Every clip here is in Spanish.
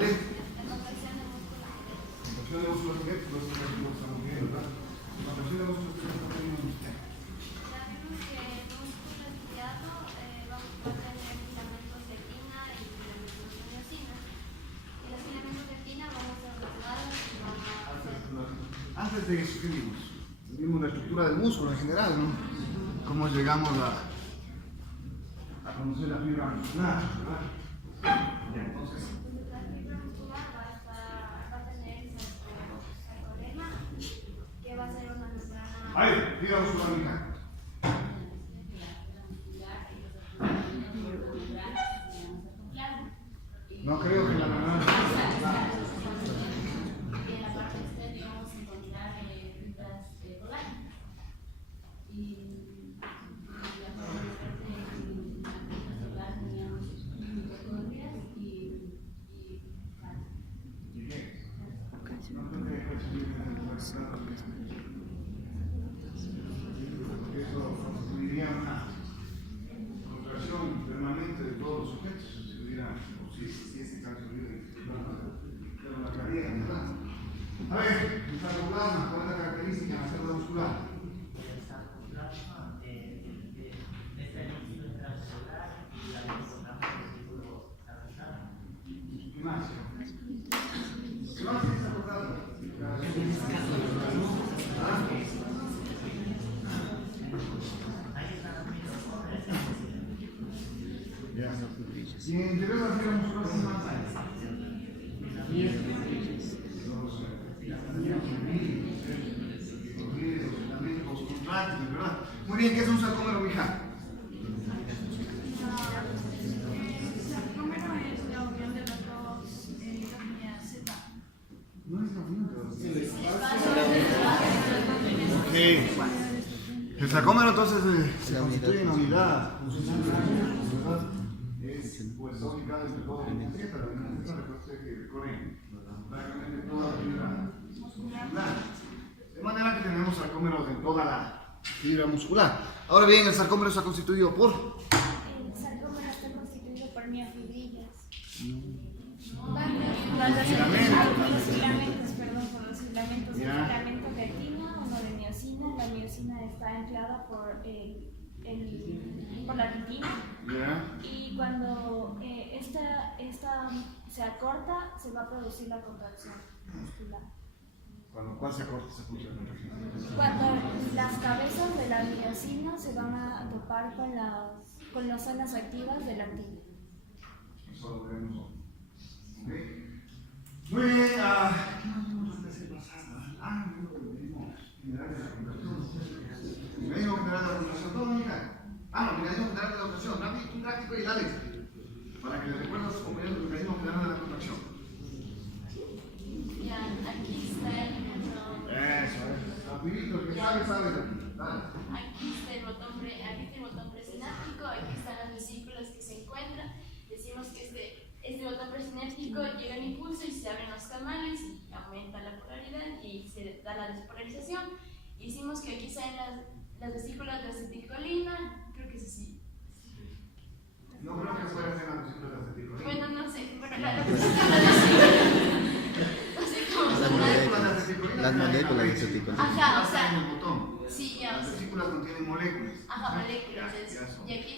¿Mande? Contracción de músculo, ¿qué? Los estamos viendo, ¿verdad? Contracción de músculo, ¿qué está teniendo usted? Ya vimos que el músculo estriado va a tener filamentos de tina y filamentos de miosina. Y los filamentos de tina van a ser rasgados y van a ser... Antes de eso, ¿qué vimos? Vimos la estructura del músculo en general, ¿no? Cómo llegamos a conocer la fibra muscular, ¿verdad? Ya, entonces... La fibra muscular va a tener sarcolema, que va a ser una membrana... ¡Ay! Fibra muscular, mija. No creo que la membrana... Y en la parte exterior vamos a encontrar fibras colágenas. Y la parte teníamos mitocondrias y ¿Y qué? No creo que porque eso constituiría una contracción permanente de todos los objetos, si hubiera, o si ese caso hubiera, pero la caída, ¿verdad? A ver, el sarcoplasma, ¿cuál es la característica de la célula muscular? El sarcoplasma está en el tejido intracelular y la hipotálamo del vesículo nasal. ¿Qué más? ¿Qué más es el sarcoplasma? ¿Ah? Ahí están las mitocondrias. Ya. Y en el interior de la fibra muscular, ¿qué más hay? Los filamentos contráctiles, ¿verdad? Muy bien, ¿qué es un sarcómero, mija? Sarcómero es la unión de las dos líneas Z. No es la unión de los... Ok. El sarcómero entonces se constituye en una unidad funcional, ¿verdad? Es pues ubicado entre todo el Z, la unidad Z, recuerde que recorre prácticamente toda la fibra muscular. De manera que tenemos sarcómeros en toda la fibra muscular. Ahora bien, el sarcómero está constituido por... El sarcómero está constituido por miofibrillas. Los filamentos, perdón, por los filamentos. Un Ya. filamento de tina, uno de miosina. La miosina está anclada por la titina. ¿Ya? Y cuando esta se acorta, se va a producir la contracción muscular. ¿Cuál se acorta esa función? Cuando las cabezas de la miosina se van a topar con las zonas activas de la actina. Eso lo vemos hoy. ¿Ok? Muy bien, ¿qué más vamos a hacer pasada? El mecanismo general de la contracción. El mecanismo general de la contracción, ¿todo, mija? No, el mecanismo general de la contracción. Dame un gráfico y dale. Para que le recuerdes a sus compañeros el mecanismo general de la contracción. ya aquí está el ejemplo. Eso, rapidito, el que sabe, sabe. Dale. Aquí está el botón presináptico, aquí están las vesículas que se encuentran. Decimos que este botón presináptico llega al impulso y se abren los canales y aumenta la polaridad y se da la despolarización. Y decimos que aquí están las vesículas de acetilcolina, creo que es así. No creo que fuera hacer la vesícula de acetilcolina. Bueno, no sé, bueno, la vesícula de acetilcolina. No sé cómo se llama. Las moléculas de acetilcolina. Ajá, o sea, en el botón. sí, ya. Las vesículas contienen moléculas. Ajá, moléculas. Ya son. Y aquí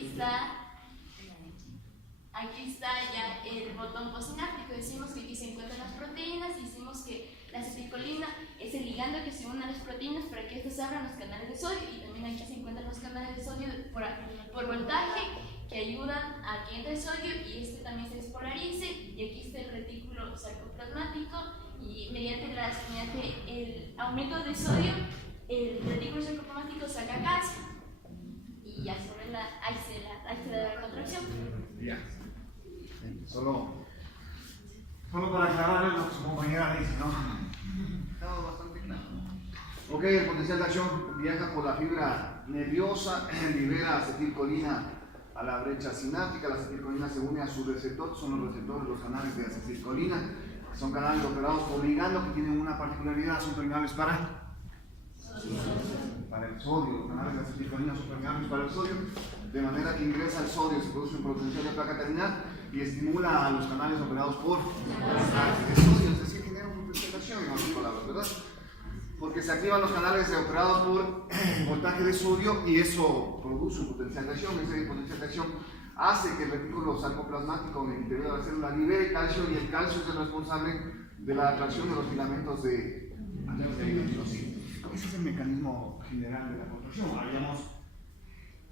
está ya el botón posináptico. Decimos que aquí se encuentran las proteínas. Decimos que la acetilcolina es el ligando que se une a las proteínas para que estas abran los canales de sodio. Y también aquí se encuentran los canales de sodio por voltaje que ayudan a que entre sodio y este también se despolarice. Y aquí está el retículo sarcoplasmático. Y mediante el aumento de sodio, el retículo sarcoplasmático saca calcio. Y ya sobre ahí se da la contracción. Ya. Solo para aclarar lo que su compañera dice, ¿no? Estaba bastante claro. Ok, el potencial de acción viaja por la fibra nerviosa, libera acetilcolina a la brecha sináptica, la acetilcolina se une a su receptor, son los receptores, los canales de acetilcolina, son canales operados por ligando que tienen una particularidad, son permeables para el sodio, los canales de acetilcolina son permeables para el sodio. de manera que ingresa el sodio, se produce un potencial de placa terminal y estimula a los canales operados por de sodio, es decir, genera un potencial de acción, en otras palabras, ¿verdad? Porque se activan los canales operados por voltaje de sodio y eso produce un potencial de acción. Ese potencial de acción hace que el retículo sarcoplasmático en el interior de la célula libere calcio y el calcio es el responsable de la atracción de los filamentos de adenosina. Ese es el mecanismo general de la contracción. Habíamos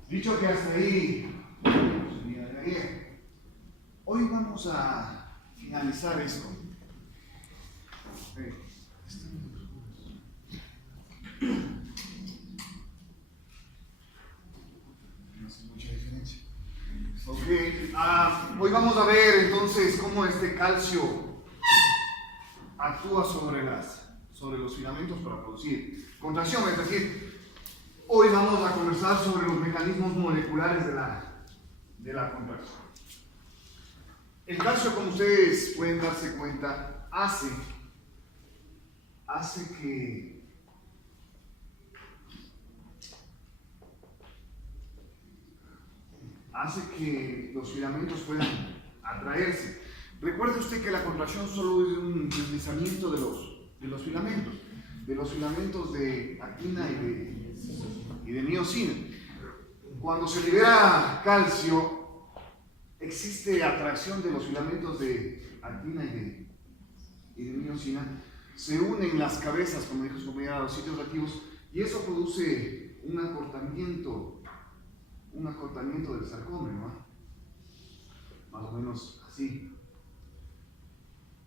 dicho que hasta ahí sería de la guía. Hoy vamos a finalizar esto. No hace mucha diferencia. Hoy vamos a ver entonces cómo este calcio actúa sobre los filamentos para producir contracción. Es decir, hoy vamos a conversar sobre los mecanismos moleculares de la contracción. El calcio, como ustedes pueden darse cuenta, hace que los filamentos puedan atraerse. Recuerde usted que la contracción solo es un deslizamiento de los filamentos de actina y de miosina. Cuando se libera calcio, existe atracción de los filamentos de actina y de miosina, se unen las cabezas, como dijo su compañera, a los sitios activos, y eso produce un acortamiento del sarcómero, ¿no? Más o menos así.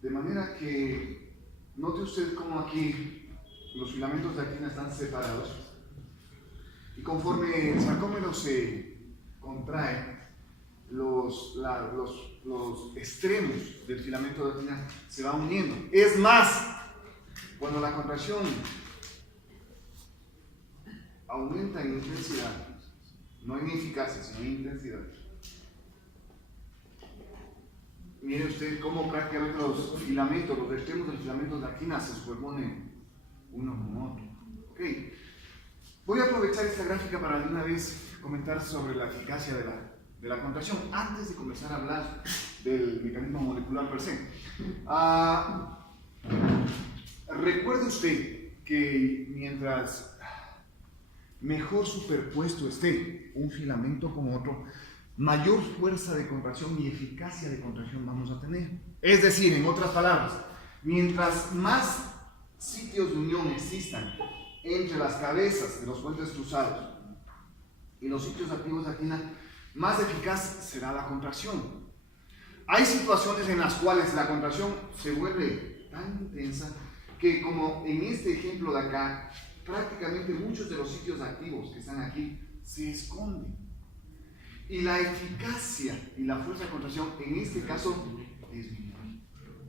De manera que note usted cómo aquí los filamentos de actina están separados y conforme el sarcómero se contrae, los extremos del filamento de actina se van uniendo. Es más, cuando la contracción aumenta en intensidad, no en eficacia, sino en intensidad, mire usted cómo prácticamente los extremos del filamento de actina se superponen uno con otro. Okay. Voy a aprovechar esta gráfica para de una vez comentar sobre la eficacia de la contracción, antes de comenzar a hablar del mecanismo molecular per se. Recuerde usted que mientras mejor superpuesto esté un filamento con otro, mayor fuerza de contracción y eficacia de contracción vamos a tener. Es decir, en otras palabras, mientras más sitios de unión existan entre las cabezas de los puentes cruzados y los sitios activos de actina, más eficaz será la contracción. Hay situaciones en las cuales la contracción se vuelve tan intensa que, como en este ejemplo de acá, prácticamente muchos de los sitios activos que están aquí se esconden. Y la eficacia y la fuerza de contracción en este caso es menor.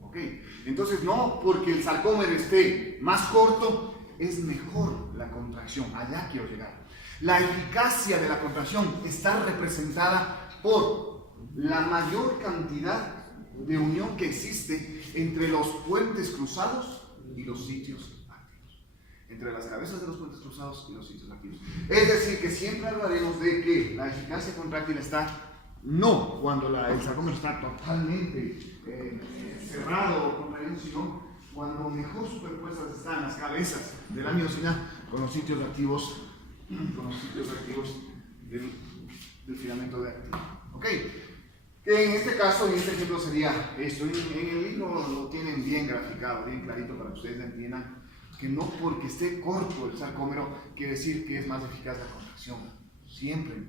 ¿Okay? Entonces, no porque el sarcómero esté más corto, es mejor la contracción. Allá quiero llegar. La eficacia de la contracción está representada por la mayor cantidad de unión que existe entre los puentes cruzados y los sitios activos. Entre las cabezas de los puentes cruzados y los sitios activos. Es decir, que siempre hablaremos de que la eficacia contráctil está no cuando el sarcómero está totalmente cerrado o contraído, sino cuando mejor superpuestas están las cabezas de la miosina con los sitios activos del filamento de actina. ¿Ok? Que en este caso, en este ejemplo sería esto. En el libro lo tienen bien graficado, bien clarito para que ustedes entiendan que no porque esté corto el sarcómero quiere decir que es más eficaz la contracción. Siempre,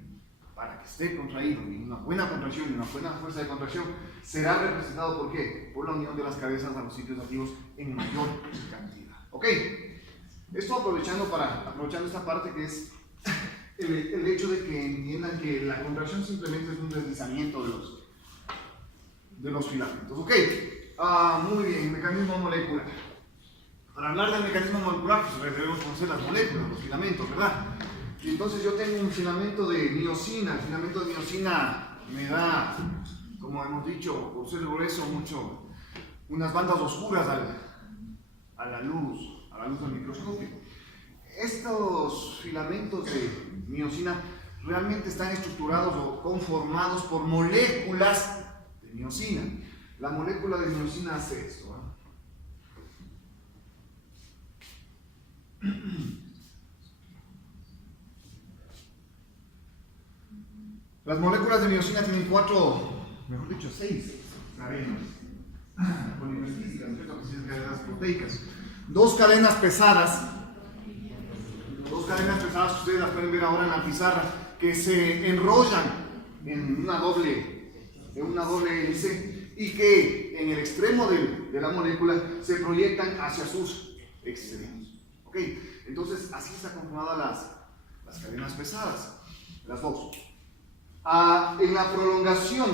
para que esté contraído y una buena contracción y una buena fuerza de contracción, será representado ¿por qué? Por la unión de las cabezas a los sitios activos en mayor cantidad. ¿Ok? Esto aprovechando esta parte que es el hecho de que entiendan que la contracción simplemente es un deslizamiento de los filamentos. ¿Ok? Muy bien, mecanismo molecular. Para hablar del mecanismo molecular, pues debemos conocer las moléculas, los filamentos, ¿verdad? Y entonces yo tengo un filamento de miosina. El filamento de miosina me da, como hemos dicho, por ser grueso, unas bandas oscuras a la luz del microscopio. Estos filamentos de miosina realmente están estructurados o conformados por moléculas de miosina. La molécula de miosina hace esto. Las moléculas de miosina tienen 6 cadenas polimerísticas, cadenas proteicas. Dos cadenas pesadas que ustedes las pueden ver ahora en la pizarra, que se enrollan en una doble hélice y que en el extremo de la molécula se proyectan hacia sus extremos. ¿Ok? Entonces, así está conformadas las cadenas pesadas, las dos. En la prolongación,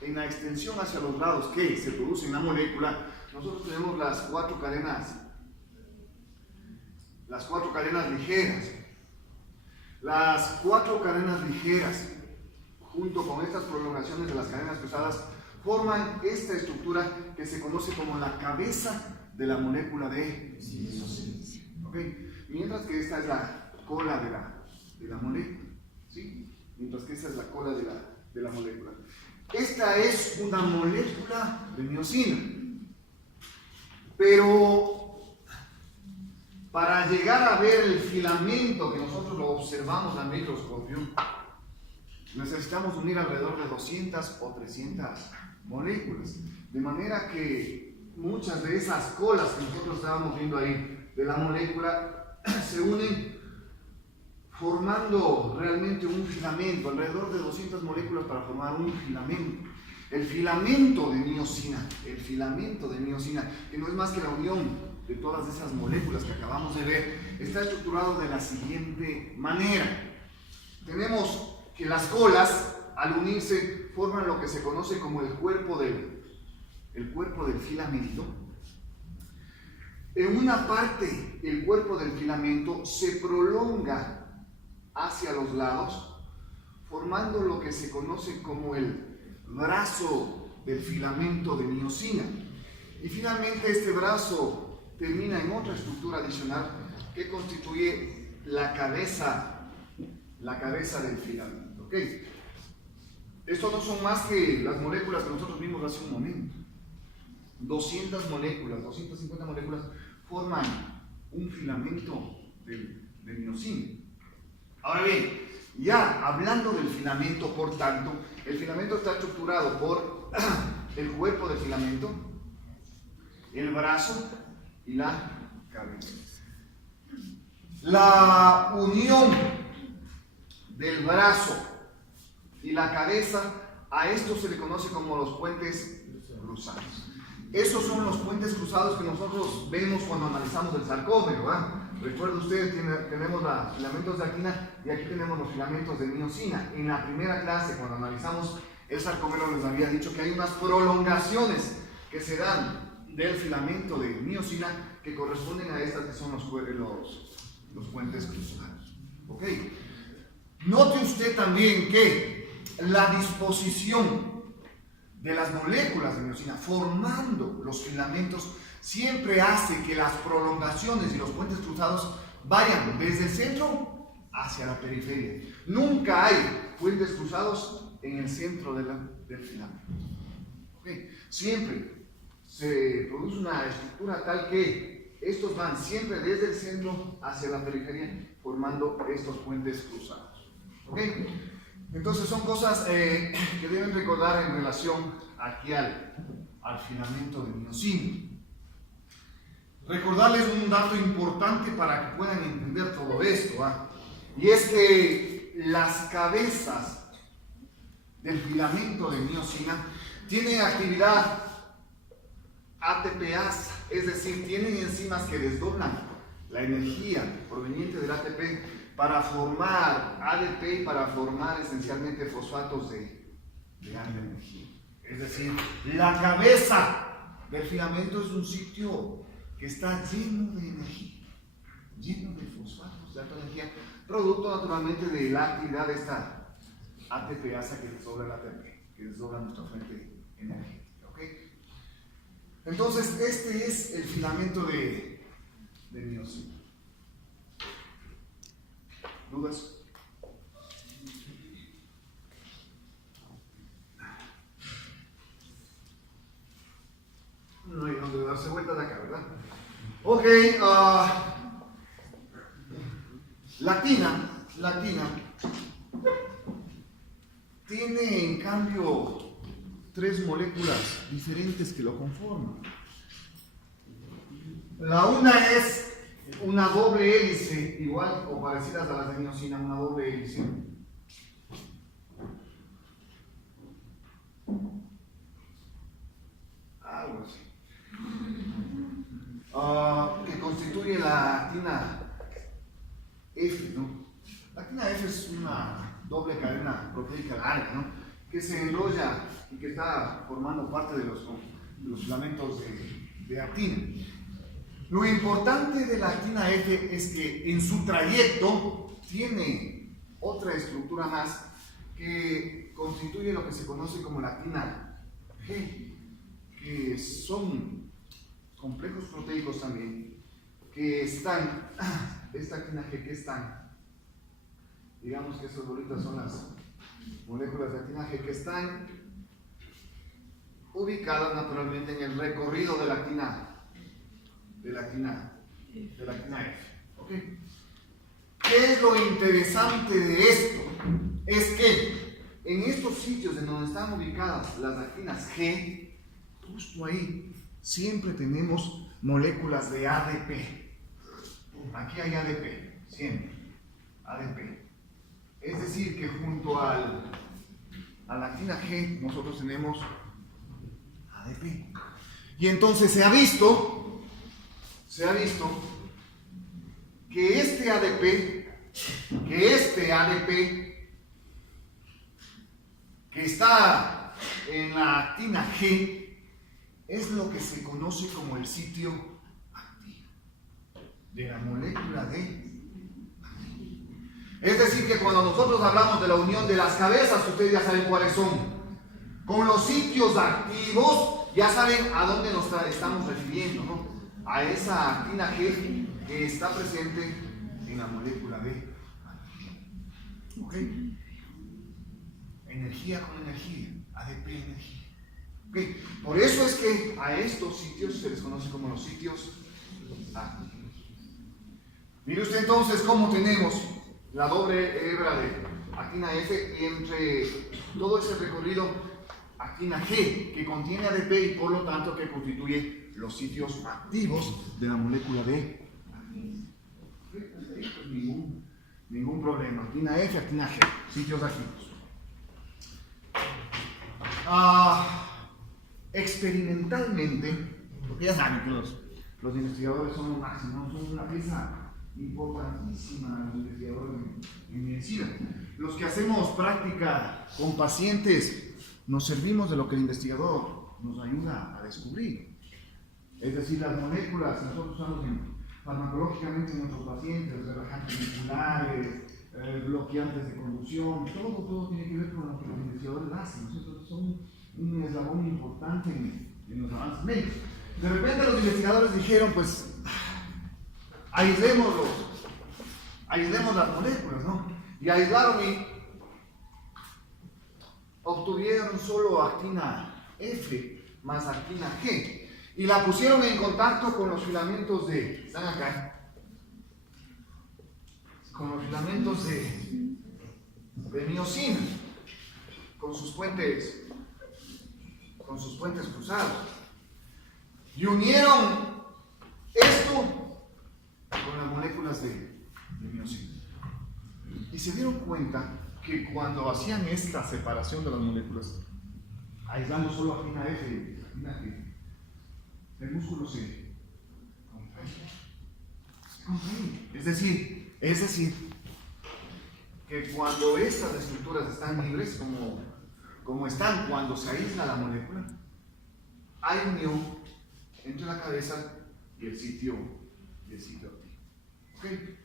en la extensión hacia los lados que se produce en la molécula, nosotros tenemos las cuatro cadenas ligeras. Las cuatro cadenas ligeras, junto con estas prolongaciones de las cadenas pesadas, forman esta estructura que se conoce como la cabeza de la molécula de miosina. ¿Okay? Mientras que esta es la cola de la molécula. ¿Sí? Mientras que esta es la cola de la molécula. Esta es una molécula de miosina. Pero para llegar a ver el filamento que nosotros lo observamos al microscopio, necesitamos unir alrededor de 200 o 300 moléculas. De manera que muchas de esas colas que nosotros estábamos viendo ahí de la molécula se unen formando realmente un filamento, alrededor de 200 moléculas para formar un filamento. El filamento de miosina, que no es más que la unión de todas esas moléculas que acabamos de ver, está estructurado de la siguiente manera. Tenemos que las colas, al unirse, forman lo que se conoce como el cuerpo del filamento. En una parte, el cuerpo del filamento se prolonga hacia los lados, formando lo que se conoce como el brazo del filamento de miosina. Y finalmente este brazo termina en otra estructura adicional que constituye la cabeza del filamento. ¿Okay? Esto no son más que las moléculas que nosotros vimos hace un momento. 200 moléculas, 250 moléculas forman un filamento de miosina. Ahora bien, ya hablando del filamento, por tanto, el filamento está estructurado por el cuerpo del filamento, el brazo y la cabeza. La unión del brazo y la cabeza, a esto se le conoce como los puentes cruzados. Esos son los puentes cruzados que nosotros vemos cuando analizamos el sarcómero, ¿verdad? Recuerden ustedes, tenemos los filamentos de actina y aquí tenemos los filamentos de miosina. En la primera clase, cuando analizamos el sarcómero, les había dicho que hay unas prolongaciones que se dan del filamento de miosina que corresponden a estas que son los puentes cruzados. ¿Ok? Note usted también que la disposición de las moléculas de miosina formando los filamentos siempre hace que las prolongaciones y los puentes cruzados vayan desde el centro hacia la periferia. Nunca hay puentes cruzados en el centro del filamento. ¿Okay? Siempre se produce una estructura tal que estos van siempre desde el centro hacia la periferia formando estos puentes cruzados. ¿Okay? Entonces son cosas que deben recordar en relación aquí al filamento de miosina. Recordarles un dato importante para que puedan entender todo esto, y es que las cabezas del filamento de miosina tienen actividad ATPasa, es decir, tienen enzimas que desdoblan la energía proveniente del ATP para formar ADP y para formar esencialmente fosfatos de alta energía. Es decir, la cabeza del filamento es un sitio que está lleno de energía, lleno de fosfatos de alta energía, producto naturalmente de la actividad de esta ATPasa que desdobla el ATP, que desdobla nuestra fuente energética. ¿Okay? Entonces, este es el filamento de miosina. ¿Dudas? darse vuelta de acá, ¿verdad? Ok, la actina tiene en cambio 3 moléculas diferentes que lo conforman. La una es una doble hélice, igual o parecidas a las de miosina, una doble hélice. Algo así. Que constituye la actina F, ¿no? La actina F es una doble cadena proteica larga, ¿no? Que se enrolla y que está formando parte de los filamentos de actina. Lo importante de la actina F es que en su trayecto tiene otra estructura más que constituye lo que se conoce como la actina G, que son complejos proteicos también, que están, esta actina G que están, digamos que esas bolitas son las moléculas de actina G que están ubicadas naturalmente en el recorrido de la actina F. ¿Okay? ¿Qué es lo interesante de esto? Es que en estos sitios en donde están ubicadas las actinas G, justo ahí, siempre tenemos moléculas de ADP. Aquí hay ADP, siempre. ADP. Es decir, que junto a la actina G nosotros tenemos ADP. Y entonces se ha visto que este ADP que está en la actina G es lo que se conoce como el sitio activo de la molécula de. Es decir, que cuando nosotros hablamos de la unión de las cabezas, ustedes ya saben cuáles son. Con los sitios activos, ya saben a dónde nos estamos refiriendo, ¿no? A esa actina G que está presente en la molécula B. ¿Ok? Energía con energía, ADP energía. ¿Ok? Por eso es que a estos sitios se les conoce como los sitios activos. Mire usted entonces cómo tenemos la doble hebra de actina F y entre todo ese recorrido actina G que contiene ADP y por lo tanto que constituye los sitios activos de la molécula D. Ningún problema. Actina F, actina G, sitios activos. Experimentalmente, porque ya saben que los investigadores son lo máximo, son una pieza importantísima los investigadores en medicina. Los que hacemos práctica con pacientes nos servimos de lo que el investigador nos ayuda a descubrir. Es decir, las moléculas que nosotros usamos farmacológicamente en nuestros pacientes, relajantes musculares, bloqueantes de conducción, todo tiene que ver con lo que los investigadores hacen, ¿no? Entonces son un eslabón importante en los avances médicos. De repente los investigadores dijeron, pues, aislemos las moléculas, ¿no? Y aislaron y obtuvieron solo actina F más actina G. Y la pusieron en contacto con los filamentos están acá, con los filamentos de miosina, con sus puentes cruzados. Y unieron esto con las moléculas de miosina. Y se dieron cuenta que cuando hacían esta separación de las moléculas, aislando solo actina F y actina G, el músculo se contrae. Es decir, que cuando estas estructuras están libres, como están cuando se aísla la molécula, hay unión entre la cabeza y el sitio activo. ¿Okay?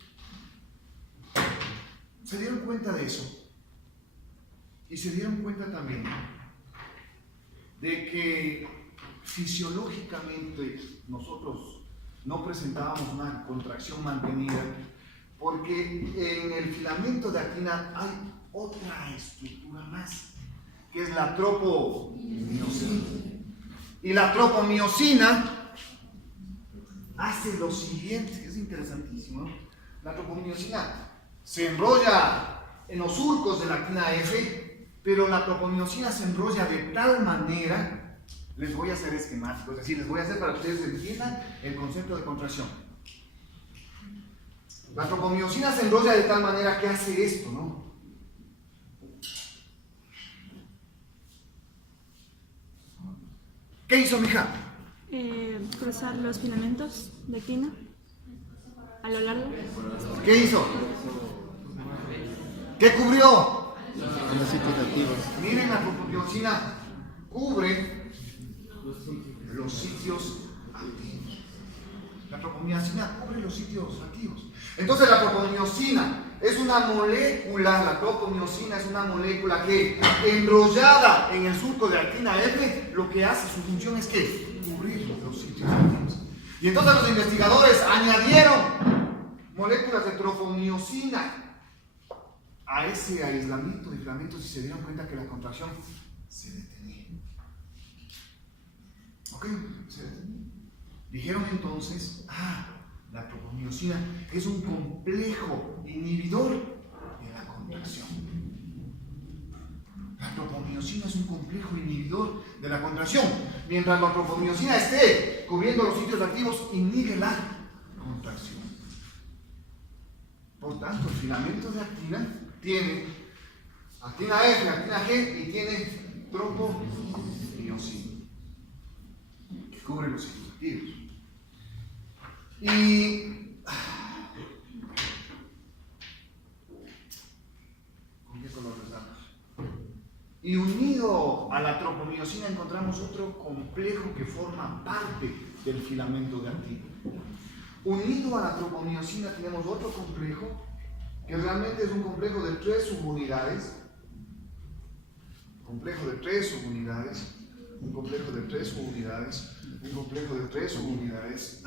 Se dieron cuenta de eso y se dieron cuenta también de que fisiológicamente nosotros no presentábamos una contracción mantenida porque en el filamento de actina hay otra estructura más, que es la tropomiosina. Y la tropomiosina hace lo siguiente, es interesantísimo, ¿no? La tropomiosina se enrolla en los surcos de la actina F, pero la tropomiosina se enrolla de tal manera, les voy a hacer esquemático, es decir, les voy a hacer para que ustedes entiendan el concepto de contracción. La tropomiosina se enrolla de tal manera que hace esto, ¿no? ¿Qué hizo, mija? Cruzar los filamentos de actina a lo largo. ¿Qué hizo? ¿Qué cubrió? Los sitios activos. Miren, la tropomiosina cubre los sitios activos. La tropomiosina cubre los sitios activos. Entonces la tropomiosina es una molécula, la tropomiosina es una molécula que, enrollada en el surco de actina F, lo que hace, su función es que cubrir los sitios activos. Y entonces los investigadores añadieron moléculas de tropomiosina a ese aislamiento de filamentos y se dieron cuenta que la contracción se detenía. ¿Ok? Se detenía. Dijeron entonces, la tropomiosina es un complejo inhibidor de la contracción. La tropomiosina es un complejo inhibidor de la contracción. Mientras la tropomiosina esté cubriendo los sitios activos, inhibe la contracción. Por tanto, el filamento de actina tiene actina F, actina G y tiene tropomiosina, que cubre los sitios activos. Y ¿con qué color les damos? Y unido a la tropomiosina encontramos otro complejo que forma parte del filamento de actina. Unido a la tropomiosina tenemos otro complejo que realmente es un complejo de 3 subunidades. Complejo de 3 subunidades. Un complejo de 3 subunidades. Un complejo de 3 subunidades.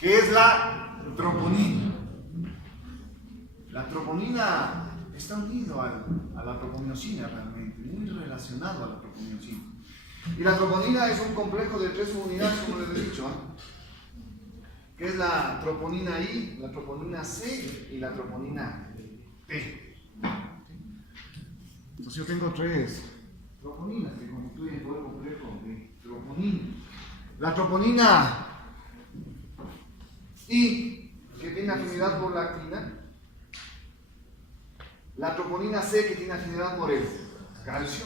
Que es la troponina. La troponina está unido a la tropomiosina realmente, muy relacionado a la tropomiosina. Y la troponina es un complejo de 3 subunidades, como les he dicho, que es la troponina I, la troponina C y la troponina T. Entonces yo tengo 3 troponinas que constituyen todo el complejo de troponina. La troponina I, que tiene afinidad por la actina, la troponina C, que tiene afinidad por el calcio,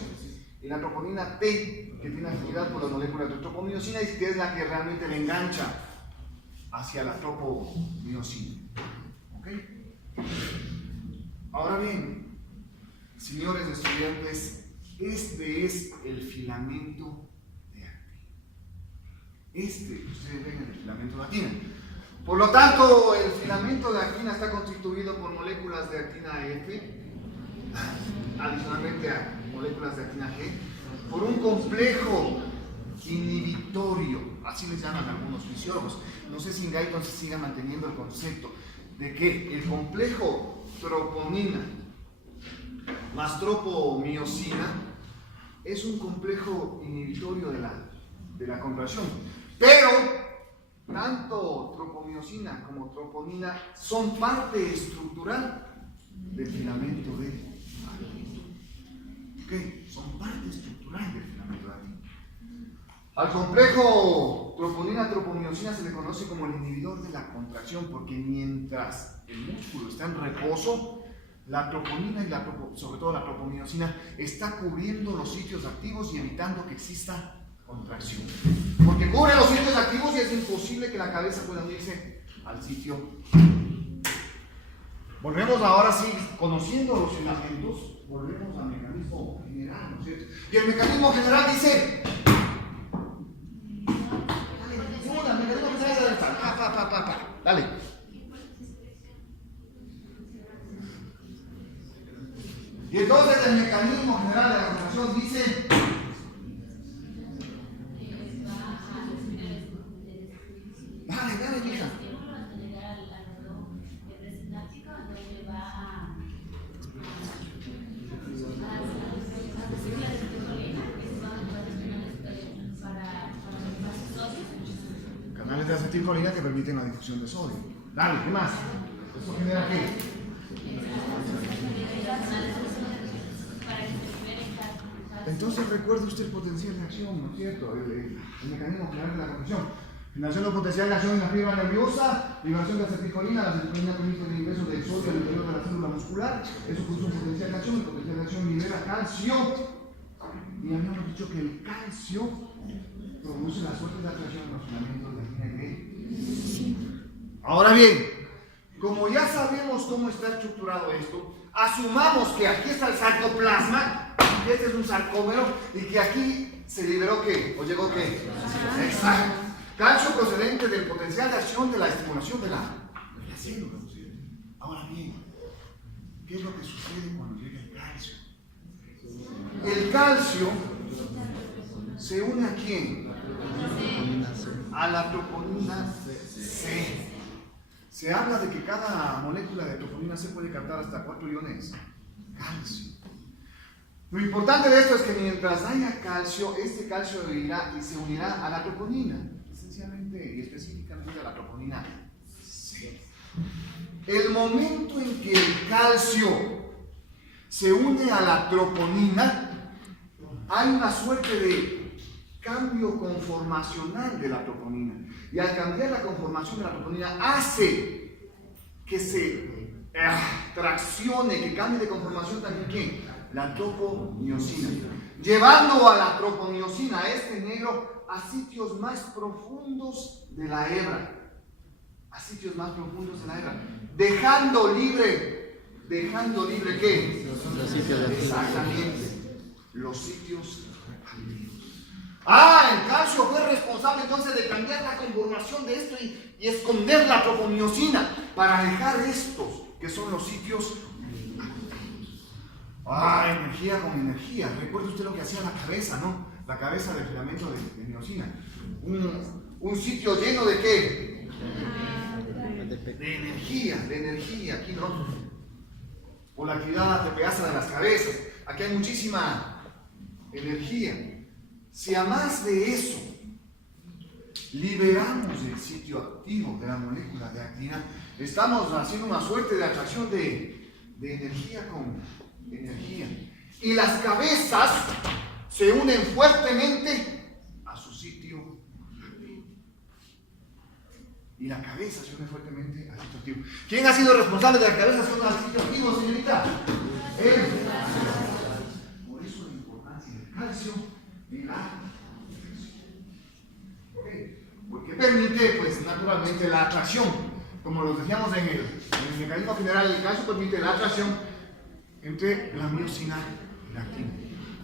y la troponina T, que tiene afinidad por las moléculas de tropomiosina y que es la que realmente le engancha hacia la tropomiosina. ¿Ok? Ahora bien, señores estudiantes, este es el filamento de actina. Ustedes ven el filamento de actina. Por lo tanto, el filamento de actina está constituido por moléculas de actina F, adicionalmente a moléculas de actina G, por un complejo inhibitorio, así les llaman algunos fisiólogos. No sé si en Guyton se siga manteniendo el concepto de que el complejo troponina más tropomiosina es un complejo inhibitorio de la contracción. Pero tanto tropomiosina como troponina son parte estructural del filamento de actina. ¿Ok? Son parte estructural del filamento de actina. Al complejo troponina-tropomiosina se le conoce como el inhibidor de la contracción porque mientras el músculo está en reposo, la troponina y sobre todo la tropomiosina está cubriendo los sitios activos y evitando que exista contracción. Porque cubre los sitios activos y es imposible que la cabeza pueda unirse al sitio. Volvemos ahora sí, conociendo los filamentos, volvemos al mecanismo general, ¿no es cierto? Y el mecanismo general dice... Dale. Y entonces el mecanismo general de la contracción dice... Dale, mija. de acetilcolina que permiten la difusión de sodio. Dale, ¿qué más? ¿Esto genera qué? Entonces recuerde usted el potencial de acción, ¿no es cierto? El mecanismo general de la compresión. Generación de potencial de acción en la fibra nerviosa, liberación de acetilcolina, la acetilcolina permite el ingreso del sodio al interior de la célula muscular, eso produce un potencial de acción, el potencial de acción libera calcio, y habíamos dicho que el calcio produce la suerte de atracción en los filamentos de DNA. Ahora bien, como ya sabemos cómo está estructurado esto, asumamos que aquí está el sarcoplasma, que este es un sarcómero, y que aquí se liberó ¿qué? ¿O llegó qué? Exacto. Calcio procedente del potencial de acción de la estimulación de la célula. Ahora bien, ¿qué es lo que sucede cuando llega el calcio? El calcio se une ¿a quién? A la troponina C. Se habla de que cada molécula de troponina C puede captar hasta 4 iones calcio. Lo importante de esto es que mientras haya calcio, este calcio irá y se unirá a la troponina, esencialmente y específicamente a la troponina C. El momento en que el calcio se une a la troponina, hay una suerte de cambio conformacional de la troponina. Y al cambiar la conformación de la troponina, hace que se traccione, que cambie de conformación también ¿quién? La troponiosina. Llevando a la troponiosina, a este negro, a sitios más profundos de la hebra. A sitios más profundos de la hebra. Dejando libre ¿qué? Los sitios de exactamente. Los sitios activos. El calcio fue responsable entonces de cambiar la conformación de esto y esconder la troponiosina para dejar estos que son los sitios activos. Energía con energía. Recuerde usted lo que hacía la cabeza, ¿no? La cabeza del filamento de miosina. Un sitio lleno de ¿qué? De energía, aquí no. Por la actividad ATPasa de las cabezas. Aquí hay muchísima energía. Si a más de eso liberamos el sitio activo de la molécula de actina, estamos haciendo una suerte de atracción de energía con energía. Y las cabezas se unen fuertemente a su sitio activo. Y la cabeza se une fuertemente al sitio activo. ¿Quién ha sido responsable de la cabeza se une al sitio activo, señorita? Él. Por eso la importancia del calcio y la porque permite, pues, naturalmente la atracción. Como lo decíamos en el mecanismo general, el calcio permite la atracción entre la miosina y la actina.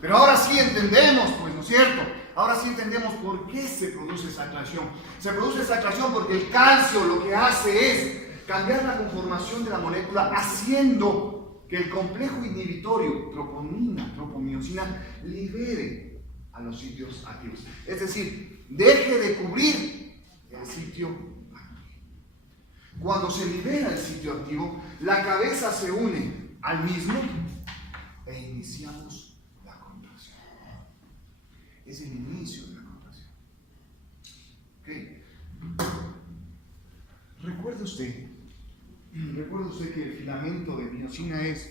Pero ahora sí entendemos, pues, ¿no es cierto? Ahora sí entendemos por qué se produce esa atracción. Se produce esa atracción porque el calcio lo que hace es cambiar la conformación de la molécula, haciendo que el complejo inhibitorio troponiosina libere a los sitios activos. Es decir, deje de cubrir el sitio activo. Cuando se libera el sitio activo, la cabeza se une al mismo e iniciamos la contracción. Es el inicio de la contracción. Recuerde usted que el filamento de miosina es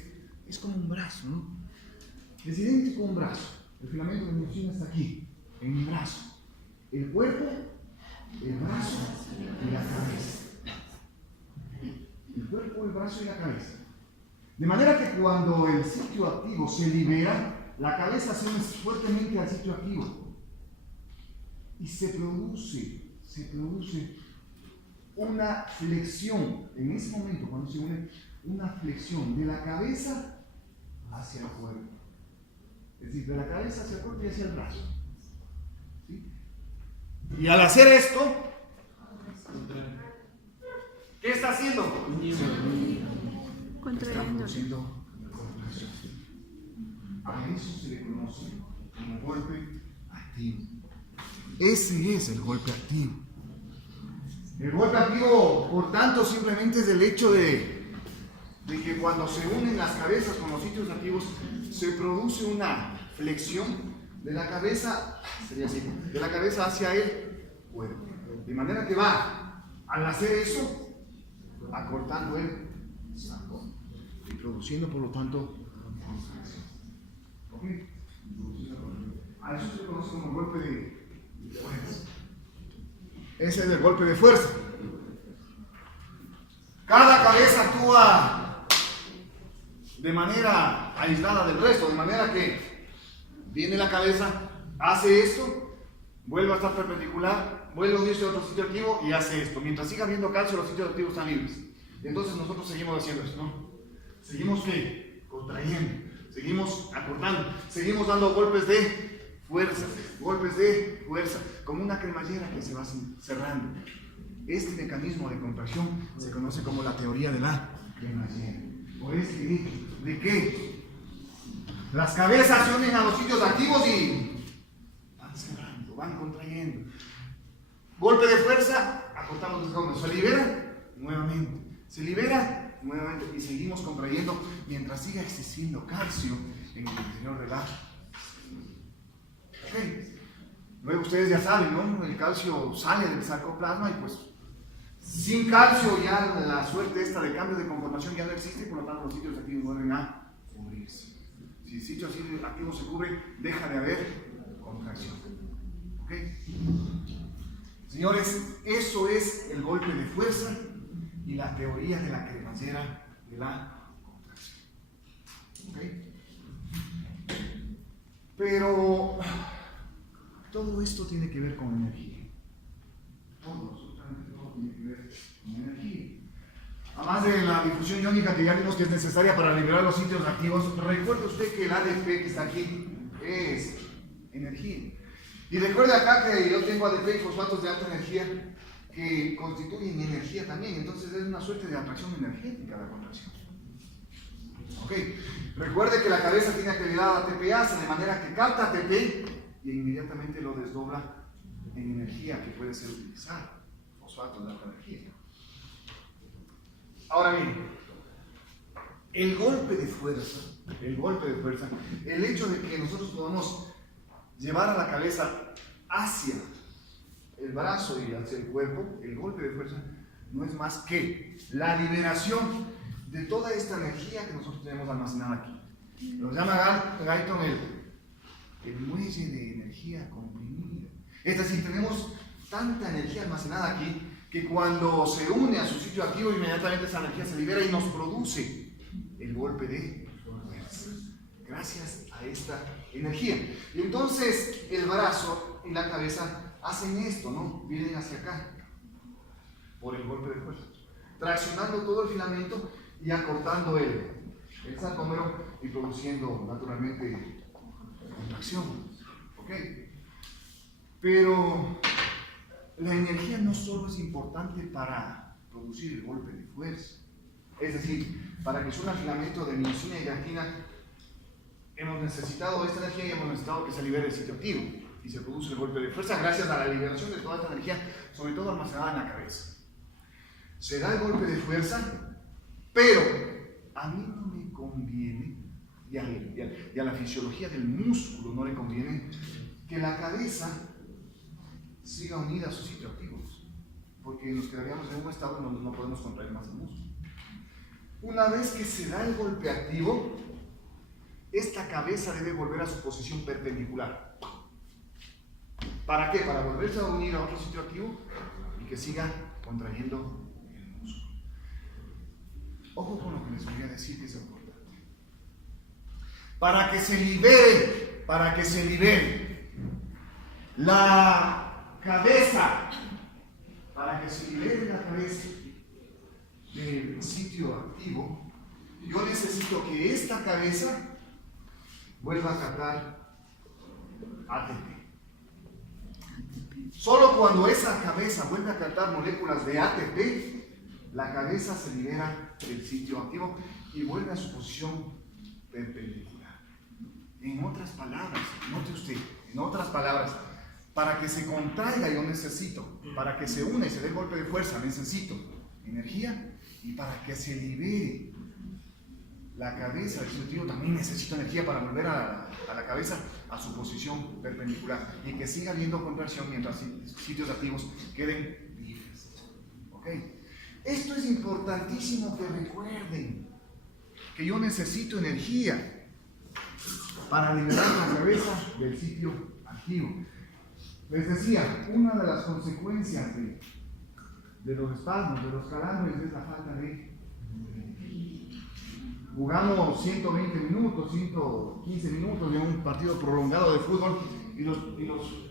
como un brazo, ¿no? Es idéntico a un brazo. El filamento de miosina está aquí, en mi brazo. El cuerpo, el brazo y la cabeza. El cuerpo, el brazo y la cabeza. De manera que cuando el sitio activo se libera, la cabeza se une fuertemente al sitio activo. Y se produce una flexión. En ese momento, cuando se une, una flexión de la cabeza hacia el cuerpo. Es decir, de la cabeza hacia el cuerpo y hacia el brazo. ¿Sí? Y al hacer esto, ¿qué está haciendo? Está produciendo contracción. A eso se le conoce como golpe activo. Ese es el golpe activo. El golpe activo, por tanto, simplemente es el hecho de que cuando se unen las cabezas con los sitios activos, se produce una flexión de la cabeza, sería así, de la cabeza hacia el cuerpo. De manera que va, al hacer eso, acortando el saco y produciendo, por lo tanto, ¿ok? A eso se conoce como golpe de fuerza. Ese es el golpe de fuerza. Cada cabeza actúa de manera aislada del resto, de manera que viene la cabeza, hace esto, vuelve a estar perpendicular, vuelve a unirse a otro sitio activo y hace esto. Mientras siga habiendo calcio, los sitios activos están libres. Y entonces nosotros seguimos haciendo esto, ¿no? Seguimos ¿qué? Contrayendo, seguimos acortando, seguimos dando golpes de fuerza, como una cremallera que se va cerrando. Este mecanismo de contracción se conoce como la teoría de la cremallera. Por eso, ¿de qué? Las cabezas se unen a los sitios activos y van cerrando, van contrayendo. Golpe de fuerza, acortamos los escombros, se libera nuevamente y seguimos contrayendo mientras siga existiendo calcio en el interior de la. Okay. Luego ustedes ya saben, ¿no? El calcio sale del sarcoplasma y pues sin calcio ya la suerte esta de cambio de conformación ya no existe y por lo tanto los sitios activos vuelven a cubrirse. Si el sitio activo se cubre, deja de haber contracción. ¿Ok? Señores, eso es el golpe de fuerza y la teoría de la cremallera de la contracción. ¿Ok? Pero todo esto tiene que ver con energía. Absolutamente todo tiene que ver con energía. Además de la difusión iónica que ya vimos que es necesaria para liberar los sitios activos, recuerde usted que el ADP que está aquí es energía. Y recuerde acá que yo tengo ADP y fosfatos de alta energía que constituyen energía también. Entonces es una suerte de atracción energética la contracción. Ok. Recuerde que la cabeza tiene actividad ATPase, de manera que capta ATP y inmediatamente lo desdobla en energía que puede ser utilizada. Fosfatos de alta energía. Ahora bien, el golpe de fuerza, el hecho de que nosotros podamos llevar a la cabeza hacia el brazo y hacia el cuerpo, el golpe de fuerza no es más que la liberación de toda esta energía que nosotros tenemos almacenada aquí. Lo llama Guyton el muelle de energía comprimida. Es decir, tenemos tanta energía almacenada aquí que cuando se une a su sitio activo, inmediatamente esa energía se libera y nos produce el golpe de fuerza. Gracias a esta energía. Y entonces el brazo y la cabeza hacen esto, ¿no? Vienen hacia acá por el golpe de fuerza, traccionando todo el filamento y acortando el sarcómero y produciendo naturalmente contracción. ¿Ok? Pero la energía no solo es importante para producir el golpe de fuerza. Es decir, para que surja el filamento de miosina y de actina, hemos necesitado esta energía y hemos necesitado que se libere el sitio activo y se produce el golpe de fuerza gracias a la liberación de toda esta energía, sobre todo almacenada en la cabeza. Se da el golpe de fuerza, pero a mí no me conviene, y a la fisiología del músculo no le conviene, que la cabeza siga unida a sus sitios activos, porque nos quedaríamos en un estado donde no podemos contraer más el músculo. Una vez que se da el golpe activo, esta cabeza debe volver a su posición perpendicular. ¿Para qué? Para volverse a unir a otro sitio activo y que siga contrayendo el músculo. Ojo con lo que les voy a decir, que es importante. Para que se libere la cabeza, del sitio activo, yo necesito que esta cabeza vuelva a captar ATP. Solo cuando esa cabeza vuelve a captar moléculas de ATP, la cabeza se libera del sitio activo y vuelve a su posición perpendicular. En otras palabras, note usted, para que se contraiga yo necesito, para que se une y se dé el golpe de fuerza necesito energía, y para que se libere la cabeza del sitio activo también necesito energía para volver a la cabeza a su posición perpendicular y que siga habiendo contracción mientras sitios activos queden libres. ¿Ok? Esto es importantísimo que recuerden, que yo necesito energía para liberar la cabeza del sitio activo. Les decía, una de las consecuencias de los espasmos, de los calambres, es la falta de... Jugamos 120 minutos, 115 minutos de un partido prolongado de fútbol y los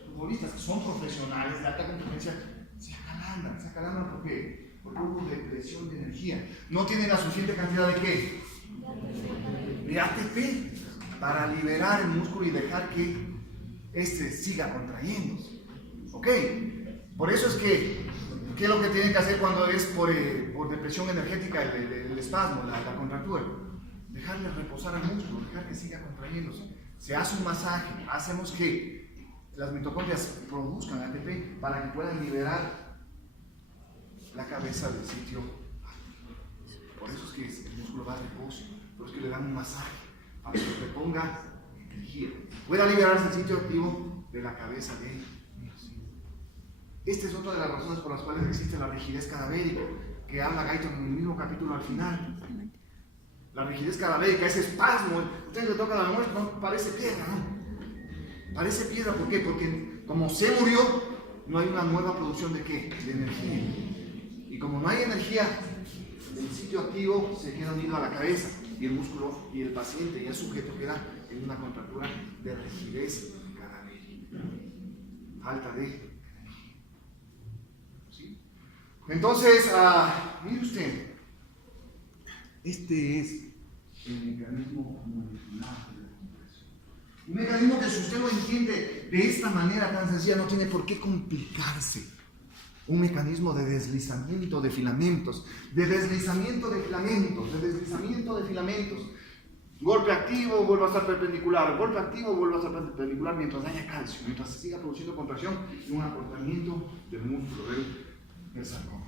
futbolistas que son profesionales de alta competencia se acalandan porque hubo depresión de energía. No tienen la suficiente cantidad de ¿qué? De ATP para liberar el músculo y dejar que este siga contrayéndose. ¿Ok? Por eso es que, ¿qué es lo que tienen que hacer cuando es por depresión energética el espasmo, la contractura? Dejarle reposar al músculo, dejar que siga contrayéndose. Se hace un masaje, hacemos que las mitocondrias produzcan ATP para que puedan liberar la cabeza del sitio. Por eso es que el músculo va a reposo, por eso es que le dan un masaje para que le ponga energía. Pueda liberarse el sitio activo de la cabeza de él. Esta es otra de las razones por las cuales existe la rigidez cadavérica, que habla Guyton en el mismo capítulo al final. La rigidez cadavérica, ese espasmo, ustedes le tocan la muerte, no, parece piedra, ¿no? Parece piedra, ¿por qué? Porque como se murió, no hay una nueva producción ¿de qué? De energía. Y como no hay energía, el sitio activo se queda unido a la cabeza y el músculo y el paciente y el sujeto queda en una contractura de rigidez cadavérica. Falta de energía. ¿Sí? Entonces, mire usted. Este es el mecanismo molecular de la compresión. Un mecanismo que si usted lo entiende de esta manera tan sencilla no tiene por qué complicarse. Un mecanismo de deslizamiento de filamentos, Golpe activo, vuelve a estar perpendicular. Golpe activo, vuelve a estar perpendicular mientras haya calcio, mientras se siga produciendo contracción y un acortamiento del músculo del sarcómero.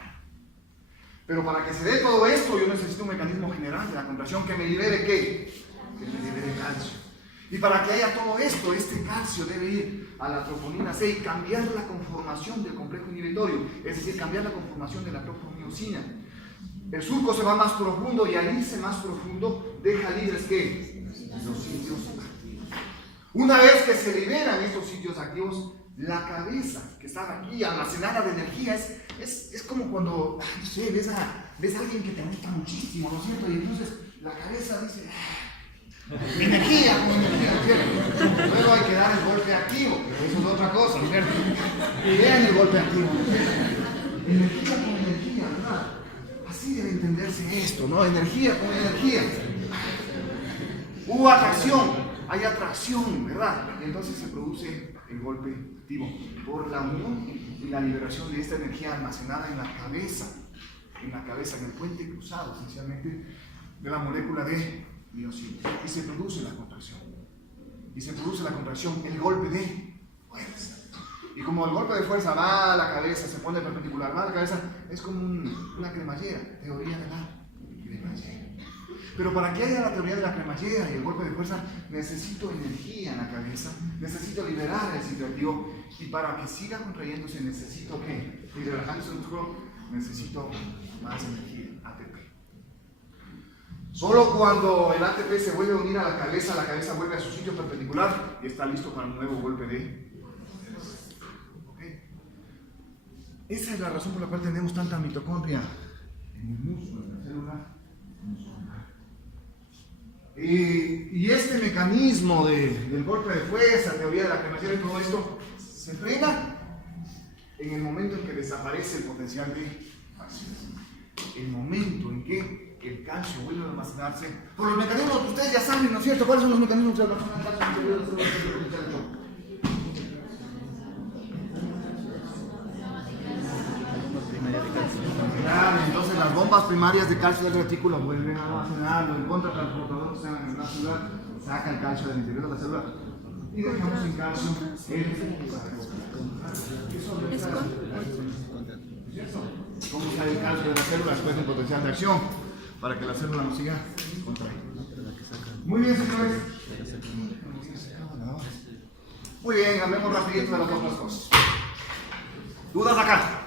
Pero para que se dé todo esto, yo necesito un mecanismo general de la contracción que me libere ¿qué? Que me libere calcio. Y para que haya todo esto, este calcio debe ir a la troponina C y cambiar la conformación del complejo inhibitorio, es decir, cambiar la conformación de la tropomiosina. El surco se va más profundo y al irse más profundo deja libres ¿qué? Los sitios activos. Una vez que se liberan estos sitios activos, la cabeza que estaba aquí almacenada de energía es como cuando, no sé, ves a alguien que te gusta muchísimo, ¿no es cierto? Y entonces la cabeza dice, energía, como energía, ¿no es cierto? Luego hay que dar el golpe activo, pero eso es otra cosa, ¿no es cierto? Y vean el golpe activo, ¿no es cierto? Energía con energía, ¿verdad? Así debe entenderse esto, ¿no? Energía con energía. Hubo atracción, hay atracción, ¿verdad? Y entonces se produce el golpe activo por la unión y la liberación de esta energía almacenada en la cabeza, en el puente cruzado, esencialmente, de la molécula de miocina. Y se produce la contracción. El golpe de fuerza. Y como el golpe de fuerza va a la cabeza, se pone perpendicular, va a la cabeza, es como una cremallera, teoría de la cremallera. Pero para que haya la teoría de la cremallera y el golpe de fuerza, necesito energía en la cabeza, necesito liberar el sitio activo, y para que siga contrayéndose necesito ¿qué? Y relajándose el músculo, necesito más energía, ATP. Solo cuando el ATP se vuelve a unir a la cabeza vuelve a su sitio perpendicular y está listo para un nuevo golpe de... ¿Okay? Esa es la razón por la cual tenemos tanta mitocondria en el músculo, en la célula muscular. Y este mecanismo del golpe de fuerza, teoría de la cremallera y todo esto, se frena en el momento en que desaparece el potencial de acción. El momento en que el calcio vuelve a almacenarse por los mecanismos que ustedes ya saben, ¿no es cierto? ¿Cuáles son los mecanismos que almacenan el calcio? Claro, entonces las bombas primarias de calcio del retículo vuelven a almacenarlo, el contratransportador que está en la membrana celular saca el calcio del interior de la célula y dejamos sin calcio ¿Cómo sale el calcio de la célula después del potencial de acción? Para que la célula no siga contrayendo. Muy bien, señores. Muy bien, hablemos rapidito de las otras cosas. ¿Dudas acá?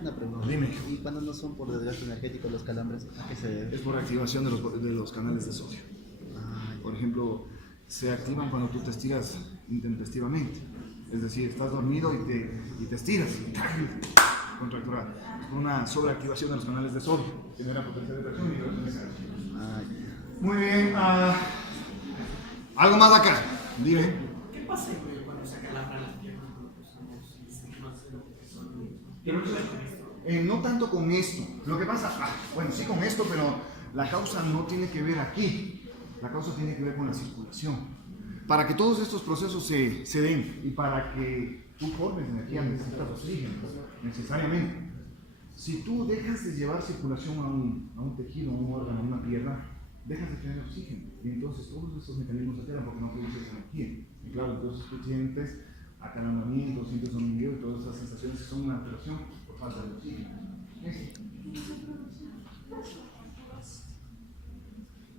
Una pregunta. Dime. ¿Y cuando no son por desgaste energético los calambres, a qué se debe? Es por activación de los canales de sodio. Por ejemplo, se activan cuando tú te estiras intempestivamente. Es decir, estás dormido y te estiras. Contractural. Es por una sobreactivación de los canales de sodio. Genera potencia de reacción y liberación de carga. Muy bien. ¿Algo más acá? Dime. ¿Qué pasa cuando se acalambran las piernas cuando usamos sistemas de lo que son? No tanto con esto. Lo que pasa, bueno, sí con esto, pero la causa no tiene que ver aquí. La causa tiene que ver con la circulación. Para que todos estos procesos se den y para que tú formes energía necesitas oxígeno, necesariamente. Si tú dejas de llevar circulación a un tejido, a un órgano, a una pierna, dejas de tener oxígeno. Y entonces todos estos mecanismos se alteran porque no produces energía. Y claro, entonces tú sientes acalambramiento, sientes hormigueo y todas esas sensaciones que son una alteración por falta de oxígeno.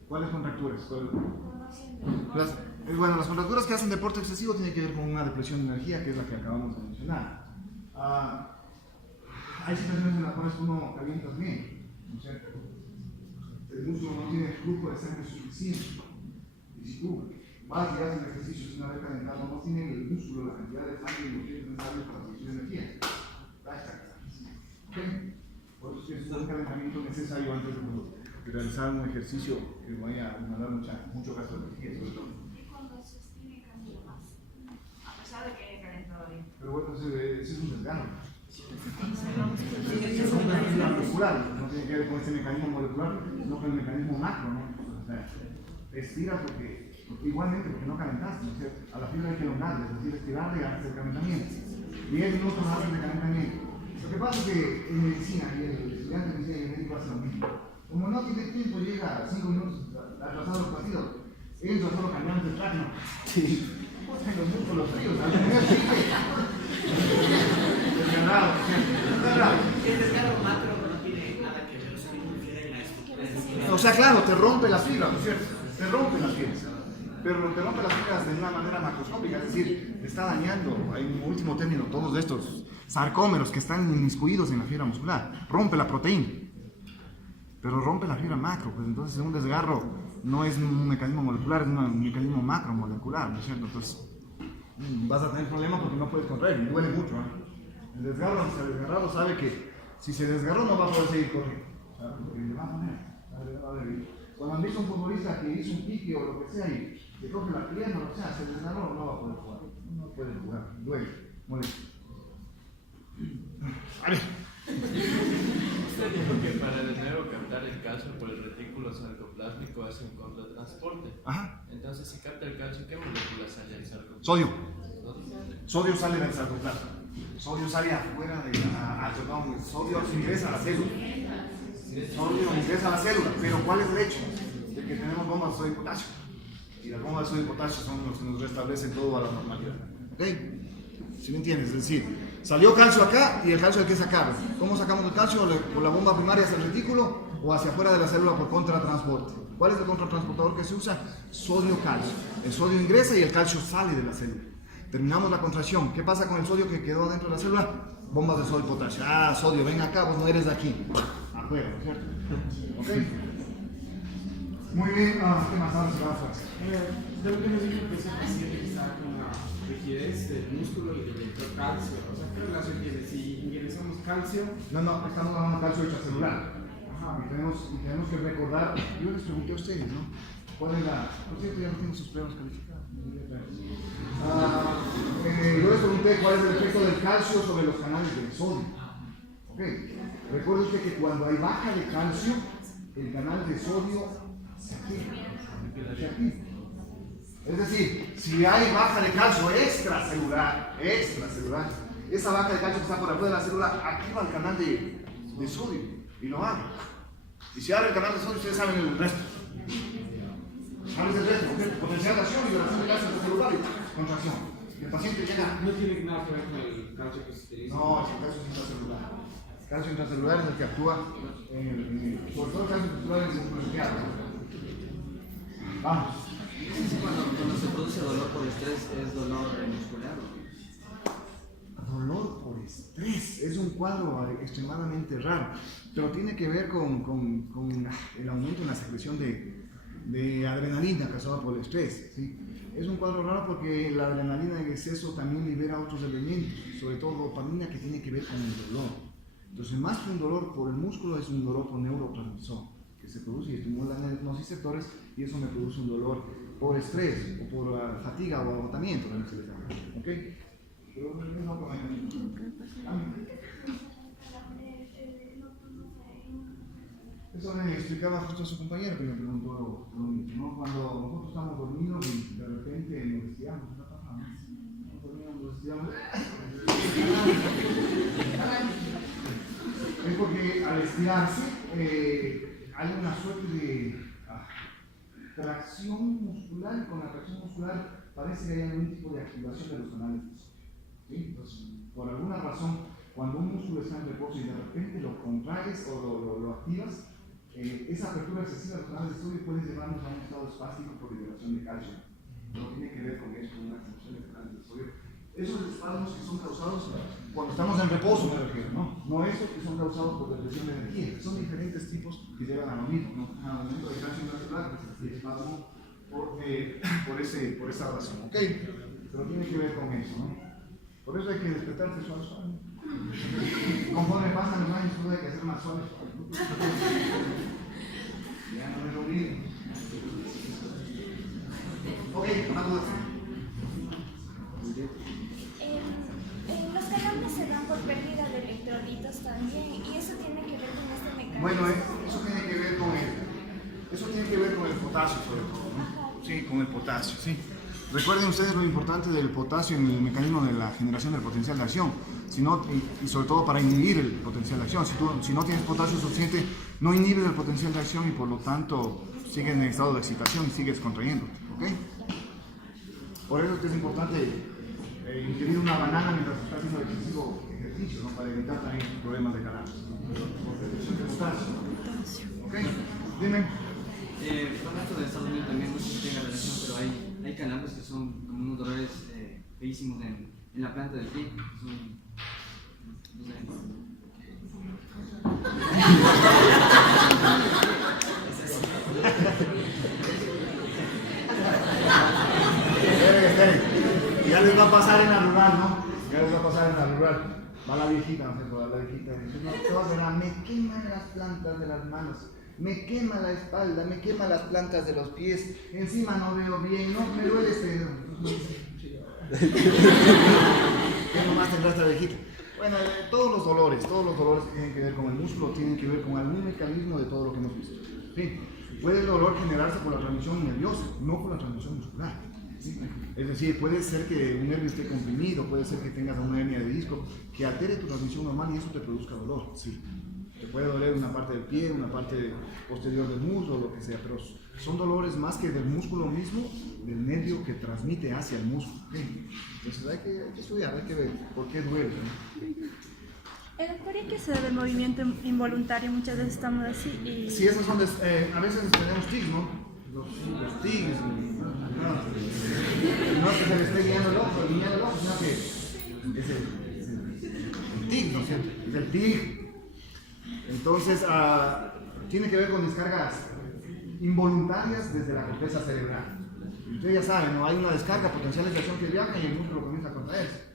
¿Cuáles contracturas? Bueno, las contracturas que hacen deporte excesivo tienen que ver con una depresión de energía, que es la que acabamos de mencionar. Hay situaciones en las cuales uno calienta bien, ¿no es cierto? El músculo no tiene flujo de sangre suficiente. Y si tú vas y haces el ejercicio sin haber calentado, no tiene el músculo la cantidad de sangre y nutrientes necesarios para producir energía. ¿Okay? Por eso es un calentamiento necesario antes de realizar un ejercicio que vaya a demandar mucho gasto de energía, sobre todo. Cuando se estira y cambia más, a pesar de que haya calentado bien. Pero bueno, ese es un desgano. Se rompe la fibra molecular, no tiene que ver con este mecanismo molecular, sino con el mecanismo macro, ¿no? O sea, te estiras porque igualmente no calentaste, ¿no? O sea, a la fibra hay que elongarla, es decir, estirarle antes del calentamiento. 10 minutos antes del calentamiento. Lo que pasa es que en medicina, y el estudiante de medicina y el médico hacen lo mismo. Como no tiene tiempo, llega 5 minutos atrasado el partido, entra solo cambiando el traje, ¿no? Sí. Pues los músculos fríos, al primer El desgarro macro no tiene nada que ver, o sea, no interfiere en la estructura. O sea, claro, te rompe las fibras, ¿no es cierto? Te rompe las fibras. Pero te rompe las fibras de una manera macroscópica, es decir, te está dañando, en último término, todos estos sarcómeros que están inmiscuidos en la fibra muscular. Rompe la proteína, pero rompe la fibra macro, pues entonces un desgarro no es un mecanismo molecular, es un mecanismo macromolecular, ¿no es cierto? Entonces vas a tener problemas porque no puedes correr y duele mucho, ¿eh? El desgarro, si se ha desgarrado, sabe que si se desgarró no va a poder seguir corriendo, ¿sabes? Porque le va a poner. Cuando han visto un futbolista que hizo un pique o lo que sea y le coge la pierna o lo que sea, se desgarró, no va a poder jugar. No puede jugar, duele, molesta. A ver. Usted dijo que para de nuevo captar el calcio por el retículo sarcoplásmico es un contratransporte. Ajá. Entonces, si capta el calcio, ¿qué molécula sale del sarcoplasma? Sodio. Sodio sale del sarcoplasma. Sodio sale afuera de sodio ingresa a la célula. Sodio ingresa a la célula. Pero ¿cuál es el hecho? De que tenemos bombas de sodio y potasio. Y las bombas de sodio y potasio son los que nos restablecen todo a la normalidad. ¿Ok? ¿Sí me entiendes? Es decir, salió calcio acá y el calcio hay que sacarlo. ¿Cómo sacamos el calcio? ¿Por la bomba primaria hacia el retículo o hacia afuera de la célula por contratransporte? ¿Cuál es el contratransportador que se usa? Sodio-calcio. El sodio ingresa y el calcio sale de la célula. Terminamos la contracción. ¿Qué pasa con el sodio que quedó adentro de la célula? Bombas de sodio y potasio. Ah, sodio, ven acá, vos no eres de aquí. Afuera, ¿no es cierto? ¿Ok? Muy bien. ¿Qué más sabes? Creo que nos dijo que ese paciente está con la rigidez del músculo y del calcio. O sea, ¿qué relación tiene? Si ingresamos calcio. No, estamos hablando de calcio extracelular. Y tenemos que recordar, yo les pregunté a ustedes, ¿no? ¿Cuál es la...? Por cierto, ya no tienen sus pruebas calificadas. Yo les pregunté cuál es el efecto del calcio sobre los canales del sodio. ¿Ok? Recuerde usted que cuando hay baja de calcio, el canal de sodio se activa. Es decir, si hay baja de calcio extracelular, esa baja de calcio que está por afuera de la célula activa el canal de sodio y lo abre. Y si abre el canal de sodio, ustedes saben el resto. ¿Sabes el resto? ¿Okay? Potencial de acción y liberación de calcio extracelular y contracción. El paciente llega. No tiene nada que ver con el calcio que se utiliza. No, es el calcio intracelular. El calcio intracelular es el que actúa sobre todo el calcio intracelular en el musculo. Vamos. Cuando se produce dolor por estrés, ¿es dolor muscular? Dolor por estrés es un cuadro extremadamente raro, pero tiene que ver con el aumento en la secreción de adrenalina causada por el estrés, ¿sí? Es un cuadro raro porque la adrenalina en exceso también libera otros elementos, sobre todo dopamina, que tiene que ver con el dolor. Entonces, más que un dolor por el músculo, es un dolor por neurotransmisor, que se produce y estimula los nociceptores, y eso me produce un dolor por estrés, o por fatiga o agotamiento, también se le llama. ¿Ok? Pero no con eso me explicaba justo a su compañero que me preguntó lo mismo, ¿no? Cuando nosotros estamos dormidos y de repente nos estiramos, ¿qué pasa? Nos estiramos. Es porque al estirarse hay una suerte de tracción muscular, y con la tracción muscular parece que hay algún tipo de activación de los canales de sodio. ¿Sí? Entonces, por alguna razón, cuando un músculo está en reposo y de repente lo contraes o lo activas, esa apertura excesiva de los canales de sodio puede llevarnos a un estado espástico por liberación de calcio. No tiene que ver con eso, con una activación de canales de sodio. Esos espasmos que son causados cuando estamos en reposo, me refiero, ¿no? No esos que son causados por depresión de energía. Son diferentes tipos que llevan a lo mismo, ¿no? A aumento de calcio intracelular, que es el espasmo por esa razón, ¿ok? Pero tiene que ver con eso, ¿no? Por eso hay que despertarse suave, suave. Conforme pasan los años, todo hay que hacer más suave. Ya no me lo olvido. Ok, una duda. Los calambres se dan por pérdida de electrolitos también, y eso tiene que ver con este mecanismo. Bueno, eso tiene que ver con el potasio, sobre todo, ¿no? Sí, con el potasio, sí. Recuerden ustedes lo importante del potasio en el mecanismo de la generación del potencial de acción, y sobre todo para inhibir el potencial de acción. Si no tienes potasio suficiente, no inhibes el potencial de acción y por lo tanto sigues en estado de excitación y sigues contrayendo, ¿ok? Por eso es que es importante ingerir una banana mientras está haciendo excesivo ejercicio, ¿no? Para evitar también problemas de calambre. ¿Ok? Dime. Con esto de Estados Unidos también no sé si tenga relación, pero hay calambres que son como unos dolores feísimos en la planta del pie. Son, no sé. Ya les va a pasar en la rural, ¿no? Ya les va a pasar en la rural. Va la viejita, no sé, la viejita dice, no, todo verá, me queman las plantas de las manos, me quema la espalda, me quema las plantas de los pies, encima no veo bien, no, me duele este dedo. ¿Qué nomás tendrá esta viejita? Bueno, todos los dolores que tienen que ver con el músculo tienen que ver con algún mecanismo de todo lo que hemos visto. ¿Sí? Puede el dolor generarse por la transmisión nerviosa, no por la transmisión muscular. ¿Sí? Es decir, puede ser que un nervio esté comprimido, puede ser que tengas una hernia de disco que altere tu transmisión normal y eso te produzca dolor. Sí. Te puede doler una parte del pie, una parte posterior del muslo, lo que sea, pero son dolores más que del músculo mismo, del nervio que transmite hacia el músculo. ¿Sí? Entonces hay que estudiar, hay que ver por qué duele, ¿no? ¿Por qué se debe el movimiento involuntario? Muchas veces estamos así y... Sí, esos son a veces tenemos tics, ¿no? Los tics, no que se le esté guiando el ojo, sino que es el tic, ¿no es cierto? Es el tic. Entonces, tiene que ver con descargas involuntarias desde la corteza cerebral. Ustedes ya saben, ¿no? Hay una descarga potencial de acción que viaja y el músculo comienza a contraerse.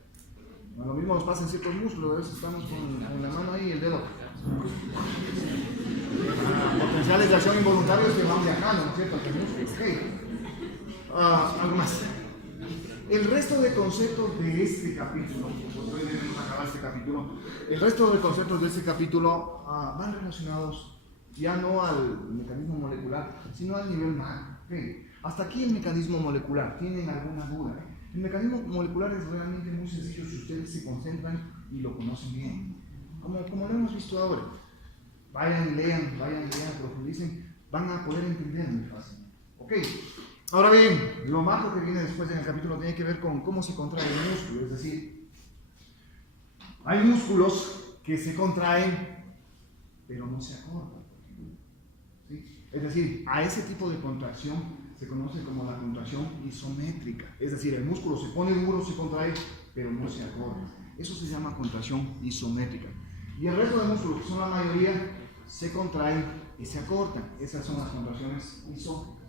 Lo mismo nos pasa en ciertos músculos, a veces estamos con la mano ahí y el dedo. Potenciales de acción involuntarios que van viajando, ¿no es cierto? Okay. Algo más. El resto de conceptos de este capítulo, pues hoy debemos acabar este capítulo, el resto de conceptos de este capítulo van relacionados ya no al mecanismo molecular, sino al nivel macro. Okay. Hasta aquí el mecanismo molecular. ¿Tienen alguna duda? El mecanismo molecular es realmente muy sencillo si ustedes se concentran y lo conocen bien. Como lo hemos visto ahora. Vayan, lean, profundicen, van a poder entender muy fácil. Ok. Ahora bien, lo macro que viene después en el capítulo tiene que ver con cómo se contrae el músculo. Es decir, hay músculos que se contraen, pero no se acortan. ¿Sí? Es decir, a ese tipo de contracción se conoce como la contracción isométrica. Es decir, el músculo se pone duro, se contrae, pero no se acorta. Eso se llama contracción isométrica. Y el resto de músculos, que son la mayoría, se contraen y se acortan. Esas son las contracciones isotónicas.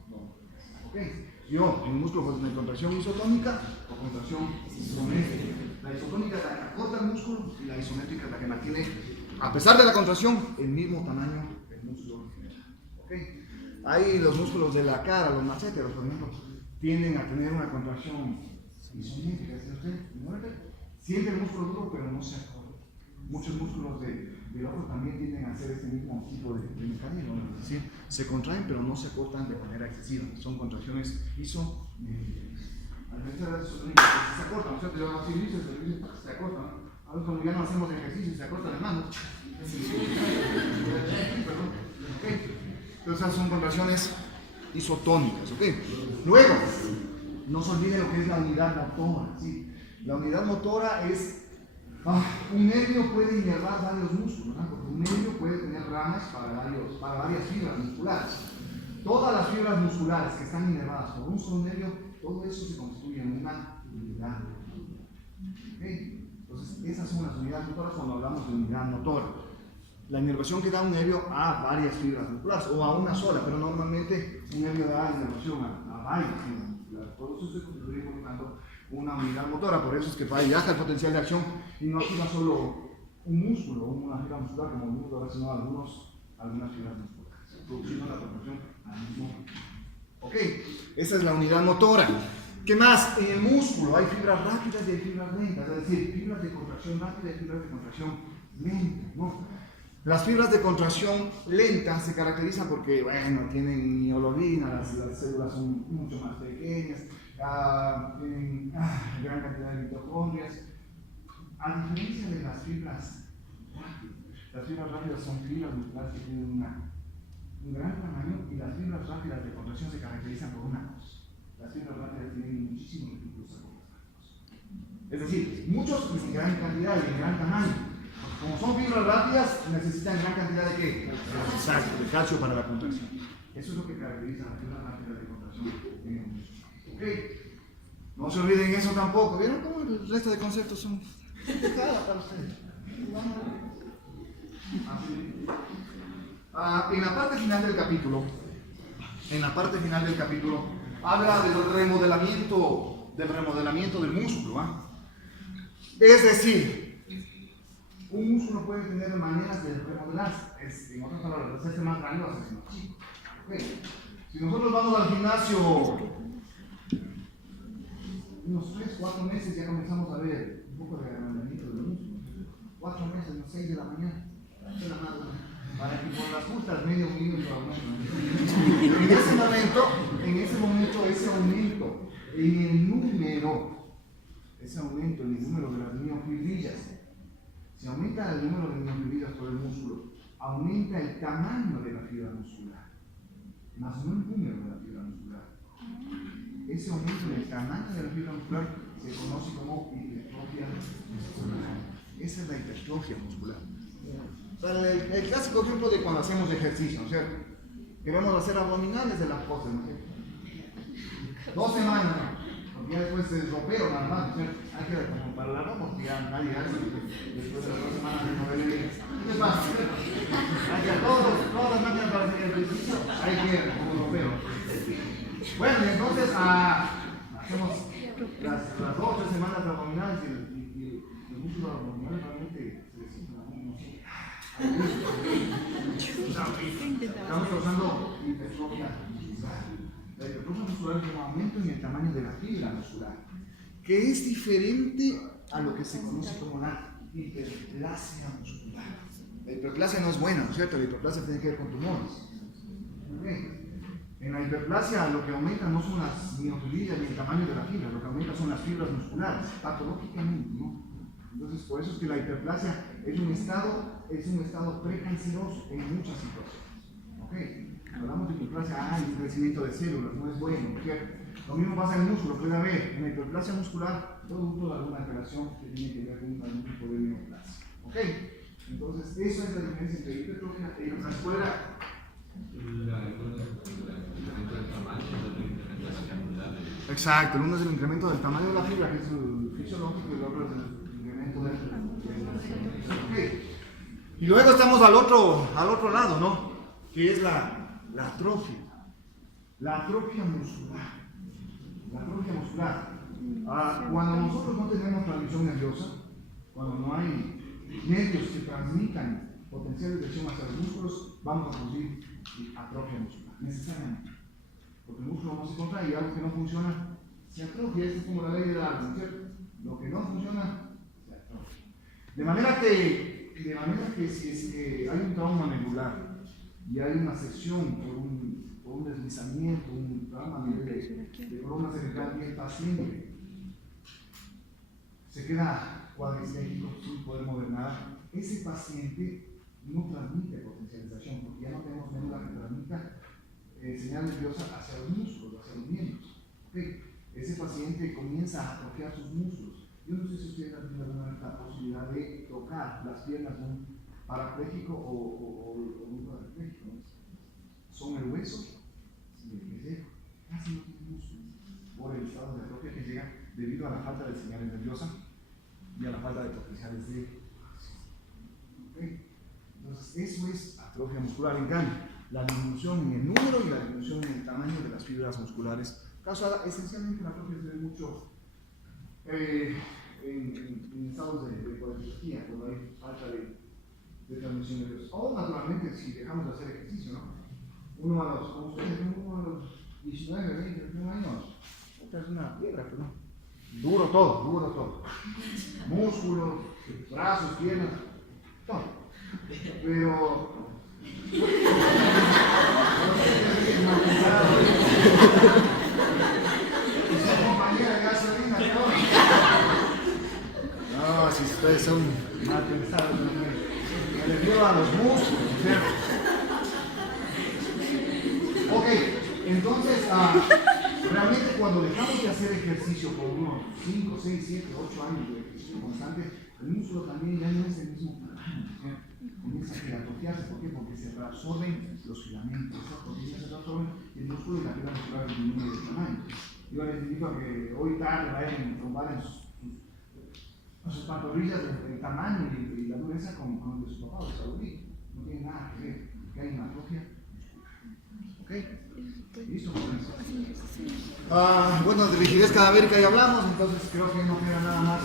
¿Okay? Yo, en el músculo puedo tener contracción isotónica o contracción isométrica. La isotónica es la que acorta el músculo y la isométrica es la que mantiene, a pesar de la contracción, el mismo tamaño del músculo. ¿Okay? Ahí los músculos de la cara, los macheteros, por ejemplo, tienden a tener una contracción isométrica. Siente el músculo duro, pero no se acorta. Muchos músculos del ojo también tienden a hacer este mismo tipo de mecanismo, es decir, se contraen pero no se acortan de manera excesiva, son contracciones isométricas. A veces se acortan, ¿no es cierto? Yo así dice, se acortan, ¿no? A veces cuando ya no hacemos ejercicio se acortan las manos. Entonces esas son contracciones isotónicas, ¿ok? Luego, no se olvide lo que es la unidad motora, ¿sí? La unidad motora es un nervio puede inervar varios músculos, ¿no? Porque un nervio puede tener ramas para varias fibras musculares. Todas las fibras musculares que están inervadas por un solo nervio, todo eso se constituye en una unidad. ¿Okay? Entonces, esas son las unidades motoras cuando hablamos de unidad motora. La inervación que da un nervio a varias fibras musculares o a una sola, pero normalmente un nervio da inervación a varias fibras musculares. Por eso se constituye, por lo tanto, una unidad motora. Por eso es que viaja el potencial de acción y no activa solo un músculo o una fibra muscular como el músculo, sino algunas fibras musculares, produciendo la contracción al mismo tiempo. Ok, esa es la unidad motora. ¿Qué más? En el músculo hay fibras rápidas y hay fibras lentas, es decir, fibras de contracción rápida y fibras de contracción lenta, ¿no? Las fibras de contracción lenta se caracterizan porque, bueno, tienen mioglobina, las células son mucho más pequeñas, tienen gran cantidad de mitocondrias. A diferencia de las fibras rápidas son fibras musculares que tienen un gran tamaño, y las fibras rápidas de contracción se caracterizan por una cosa: las fibras rápidas tienen muchísimos retículos acomodatados. Es decir, muchos en gran cantidad y en gran tamaño. Como son fibras rápidas, necesitan gran cantidad de ¿qué? Exacto, de calcio para la contracción. Eso es lo que caracteriza a las fibras rápidas de contracción. ¿Ok? No se olviden eso tampoco. ¿Vieron cómo el resto de conceptos son complicados para ustedes? En la parte final del capítulo, habla del remodelamiento del músculo. Es decir, un músculo puede tener maneras de remodelarse. En otras palabras, hacerse más grande o hacerse más chico. Okay. Si nosotros vamos al gimnasio unos 3-4 meses, ya comenzamos a ver un poco de remodelamiento del músculo. 4 meses, a las 6 de la mañana, para que por las justas medio minuto aumento. En ese momento, ese aumento en el número de las miofibrillas, si aumenta el número de miofibrillas por el músculo, aumenta el tamaño de la fibra muscular, más no el número de la fibra muscular. Ese aumento en el tamaño de la fibra muscular se conoce como hipertrofia muscular. Esa es la hipertrofia muscular. El clásico ejemplo de cuando hacemos ejercicio, ¿no es cierto? Queremos hacer abdominales de las cosas, ¿no es cierto? 2 semanas, porque ya después se rompieron nada más, ¿no es cierto? Hay que como para la ropa, porque ya nadie hace después de las 2 semanas de mover el día. ¿Qué pasa? Hay que todas las máquinas para hacer ejercicio, hay que como ropero. Bueno, y entonces hacemos las 2 o 3 semanas de abdominales y el músculo abdominal realmente se desinfla, no sé. Estamos causando hipertrofia muscular. La hipertrofia muscular es un aumento en el tamaño de la fibra muscular, que es diferente a lo que se conoce como la hiperplasia muscular. La hiperplasia no es buena, ¿no es cierto? La hiperplasia tiene que ver con tumores. ¿Okay? En la hiperplasia lo que aumenta no son las miofibrillas ni el tamaño de la fibra, lo que aumenta son las fibras musculares, patológicamente, ¿no? Entonces, por eso es que la hiperplasia es un estado precanceroso en muchas situaciones. ¿Okay? Hablamos de hiperplasia, hay un crecimiento de células, no es bueno, ¿cierto? Lo mismo pasa en el músculo, puede haber en la hiperplasia muscular producto de alguna alteración que tiene que ver con algún tipo de neoplasia. ¿Ok? Entonces, esa es la diferencia entre hipertrofia e hiperplasia. Exacto, el uno es el incremento del tamaño de la fibra, que es el fisiológico, y el otro es el incremento del... Okay. Y luego estamos al otro lado, ¿no? Que es la atrofia. La atrofia muscular. La atrofia muscular. Cuando nosotros no tenemos transmisión nerviosa, cuando no hay nervios que transmitan potencial de lesión hacia los músculos, vamos a producir atrofia muscular, necesariamente. Porque el músculo no se contrae y algo que no funciona se atrofia. Esto es como la ley de Darwin, ¿cierto? Lo que no funciona se atrofia. De manera que si es que hay un trauma medular y hay una sección por un deslizamiento, un trauma a nivel de columna cervical y el paciente se queda cuadripléjico sin poder mover nada, ese paciente no transmite potencialización porque ya no tenemos médula que transmita señal nerviosa hacia los músculos, hacia los miembros. ¿Okay? Ese paciente comienza a atrofiar sus músculos. Yo no sé si ustedes han tenido alguna vez la posibilidad de tocar las piernas de un parapléjico o un cuadripléjico. Son el hueso y el pellejo. Casi no tienen músculos por el estado de atrofia que llega debido a la falta de señales nerviosas y a la falta de potenciales de... ¿Okay? Entonces, eso es atrofia muscular. En cambio, la disminución en el número y la disminución en el tamaño de las fibras musculares causada esencialmente la atrofia se ve mucho en estados de cuadriplejía, cuando hay falta de transmisión nerviosa. O naturalmente si dejamos de hacer ejercicio, ¿no? Uno a los, como ustedes, uno a los 19, 20, 21 años, es una piedra, pero no. Duro todo. Músculos, brazos, piernas, todo. Pero compañera de gasolina, todo. No, si ustedes son mal pensados, me refiero a los músculos, ¿cierto? Ok, entonces, realmente cuando dejamos de hacer ejercicio por unos 5, 6, 7, 8 años de ejercicio constante, el músculo también ya no es el mismo tamaño, comienza a atrofiarse. ¿Por qué? Porque se reabsorben los filamentos, esas proteínas se reabsorben y el músculo y la fibra muscular disminuye de tamaño. Yo les invito a que hoy tarde vayan a probar en sus pantorrillas el tamaño y la dureza con el de su papá o de su abuelito. No tiene nada que ver, porque hay una atrofia muscular. ¿Ok? ¿Listo? Bueno, de rigidez cadavérica ya hablamos, entonces creo que no queda nada más.